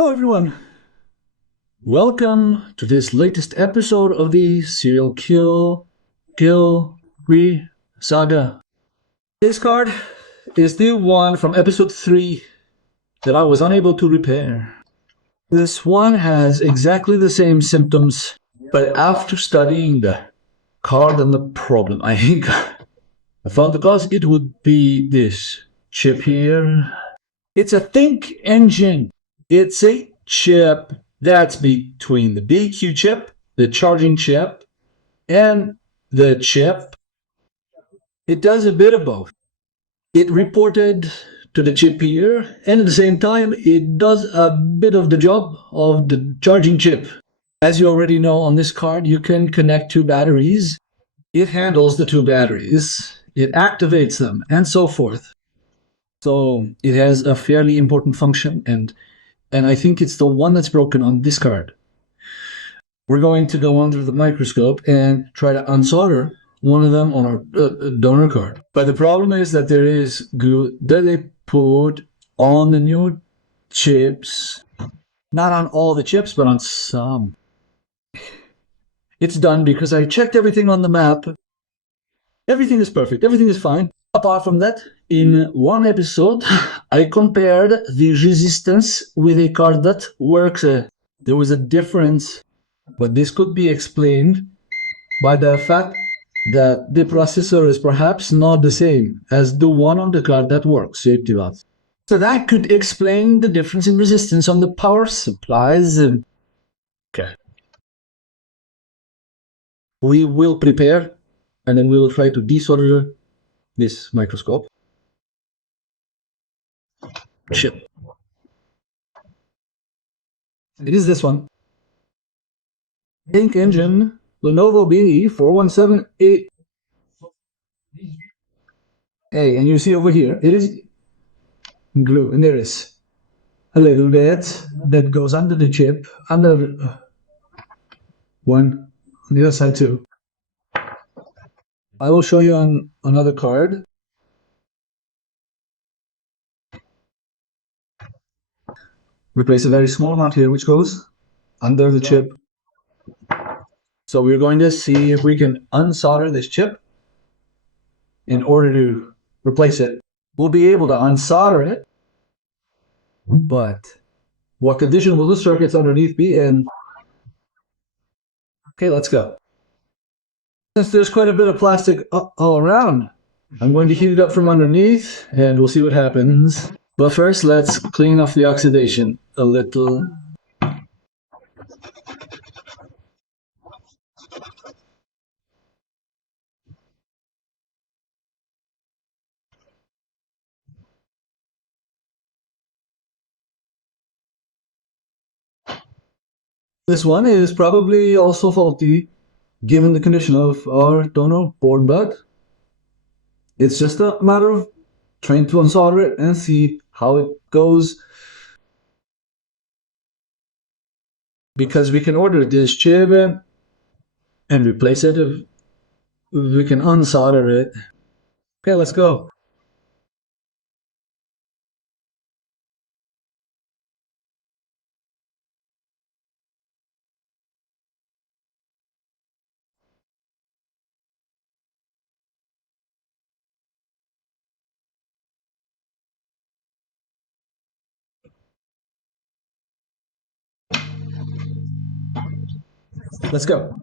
Hello everyone, welcome to this latest episode of the serial kill saga. This card is the one from episode 3 that I was unable to repair. This one has exactly the same symptoms, but after studying the card and the problem, I think I found the cause. It would be this chip here. It's a think engine. It's a chip that's between the BQ chip, the charging chip, and the chip. It does a bit of both. It reported to the chip here, and at the same time, it does a bit of the job of the charging chip. As you already know, on this card, you can connect 2 batteries. It handles the 2 batteries, it activates them, and so forth. So it has a fairly important function, and I think it's the one that's broken on this card. We're going to go under the microscope and try to unsolder one of them on our donor card. But the problem is that there is glue that they put on the new chips. Not on all the chips, but on some. It's done because I checked everything on the map. Everything is perfect. Everything is fine. Apart from that, in one episode, I compared the resistance with a card that works. There was a difference, but this could be explained by the fact that the processor is perhaps not the same as the one on the card that works, safety valve. So that could explain the difference in resistance on the power supplies. Okay. We will prepare, and then we will try to desolder this microscope chip. It is this one. Think engine, Lenovo T480. Hey, and you see over here, it is glue, and there is a little bit that goes under the chip, under one on the other side too. I will show you on another card. Replace a very small amount here, which goes under the chip. So we're going to see if we can unsolder this chip in order to replace it. We'll be able to unsolder it, but what condition will the circuits underneath be in? Okay, let's go. Since there's quite a bit of plastic all around, I'm going to heat it up from underneath and we'll see what happens. But first, let's clean off the oxidation a little. This one is probably also faulty, given the condition of our donor board, but it's just a matter of trying to unsolder it and see how it goes. Because we can order this chip and replace it if we can unsolder it. Okay, let's go. Let's go.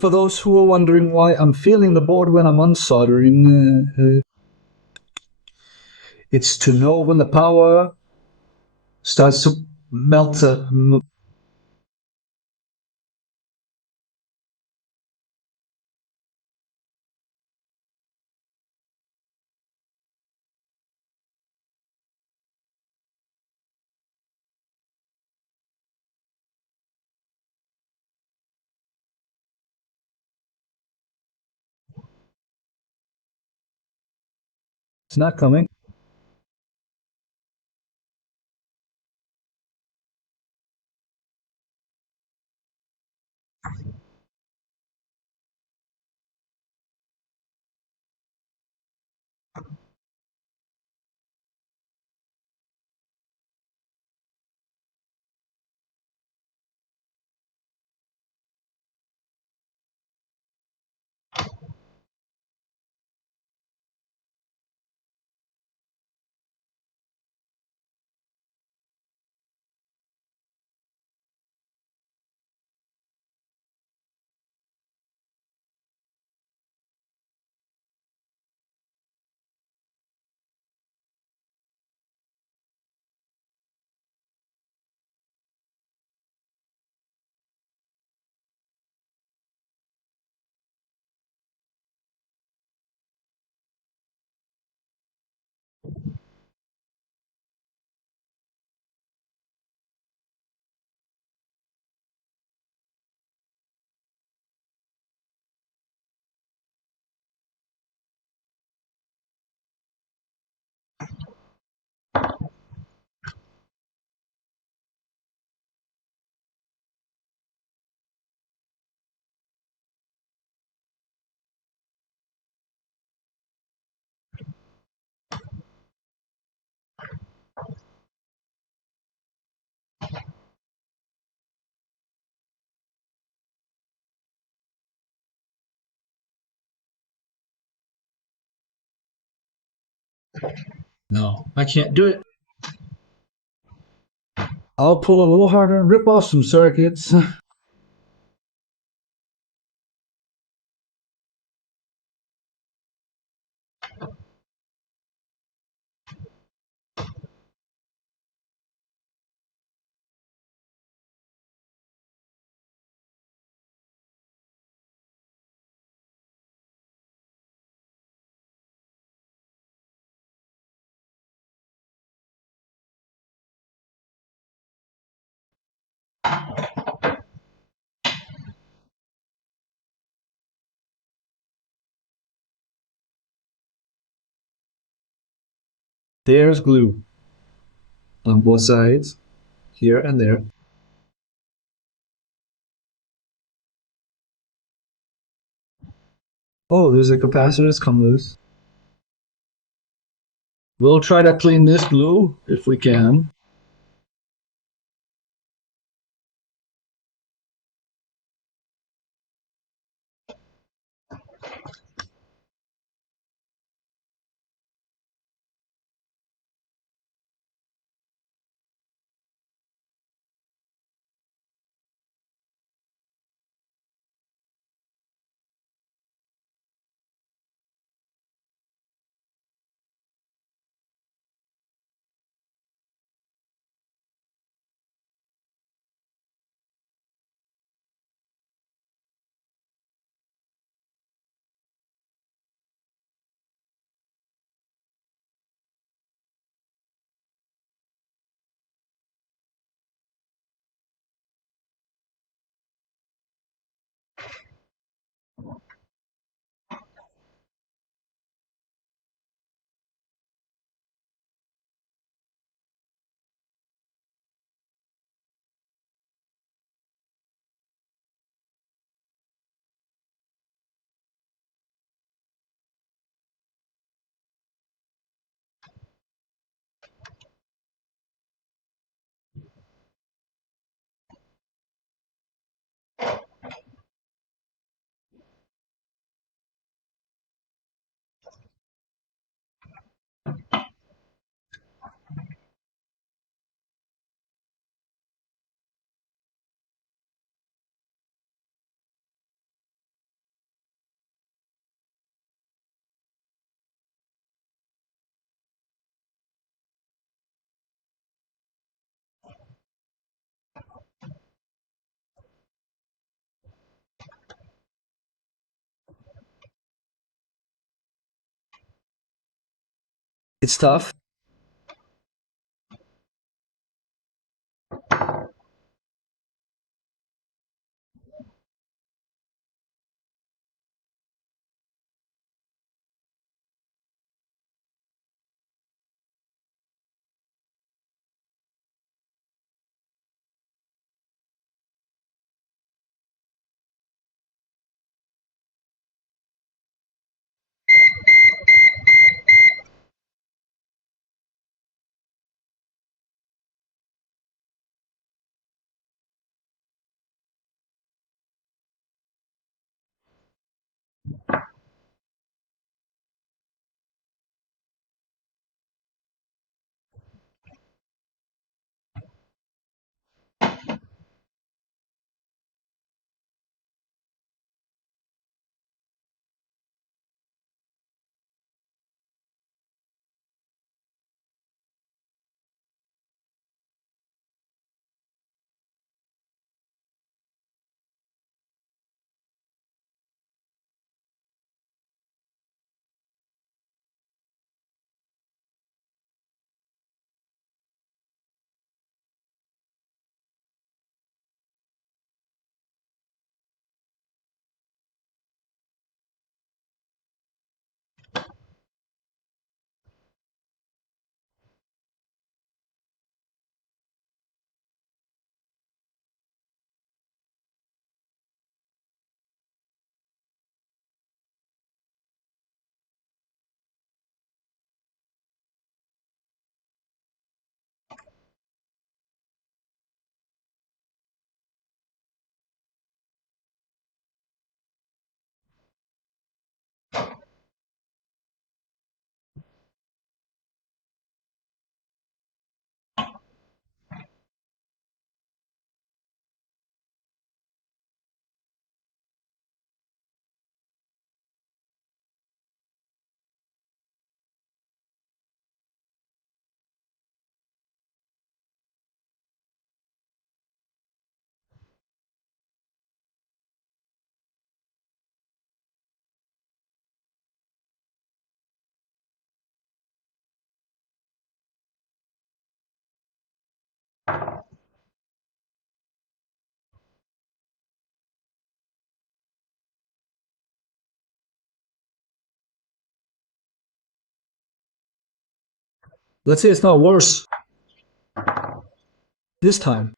For those who are wondering why I'm feeling the board when I'm unsoldering, it's to know when the power starts to melt. It's not coming. No, I can't do it. I'll pull a little harder and rip off some circuits. There's glue on both sides, here and there. Oh, there's a capacitor that's come loose. We'll try to clean this glue if we can. It's tough. Let's say it's not worse this time.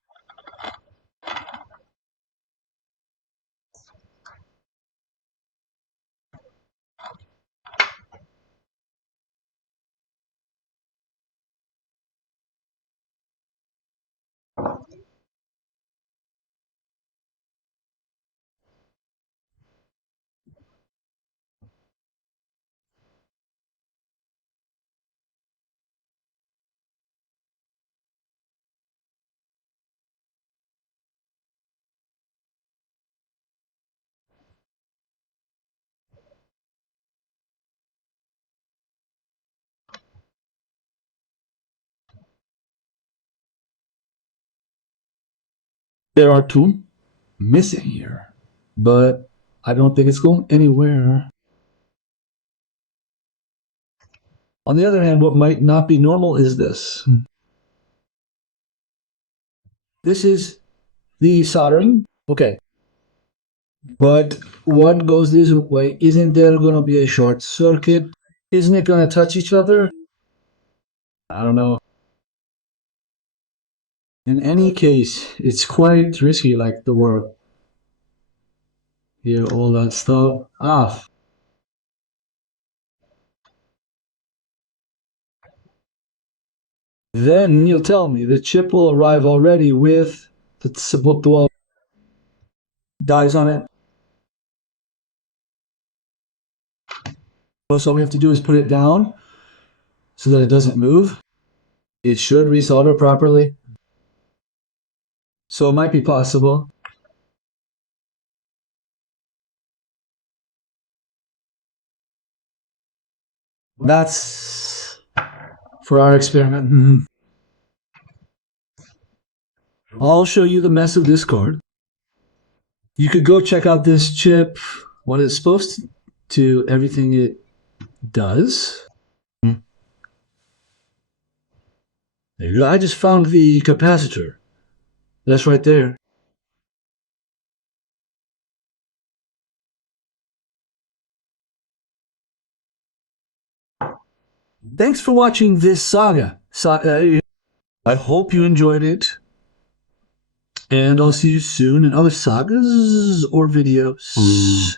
There are two missing here, but I don't think it's going anywhere. On the other hand, what might not be normal is this. This is the soldering. Okay. But what goes this way? Isn't there going to be a short circuit? Isn't it going to touch each other? I don't know. In any case, it's quite risky, like the work. Here, all that stuff off. Then you'll tell me the chip will arrive already with the suboptimal dies on it. So all we have to do is put it down so that it doesn't move. It should resolder properly. So it might be possible. That's for our experiment. I'll show you the mess of this card. You could go check out this chip, what it's supposed to, everything it does. I just found the capacitor. That's right there. Thanks for watching this saga. I hope you enjoyed it. And I'll see you soon in other sagas or videos.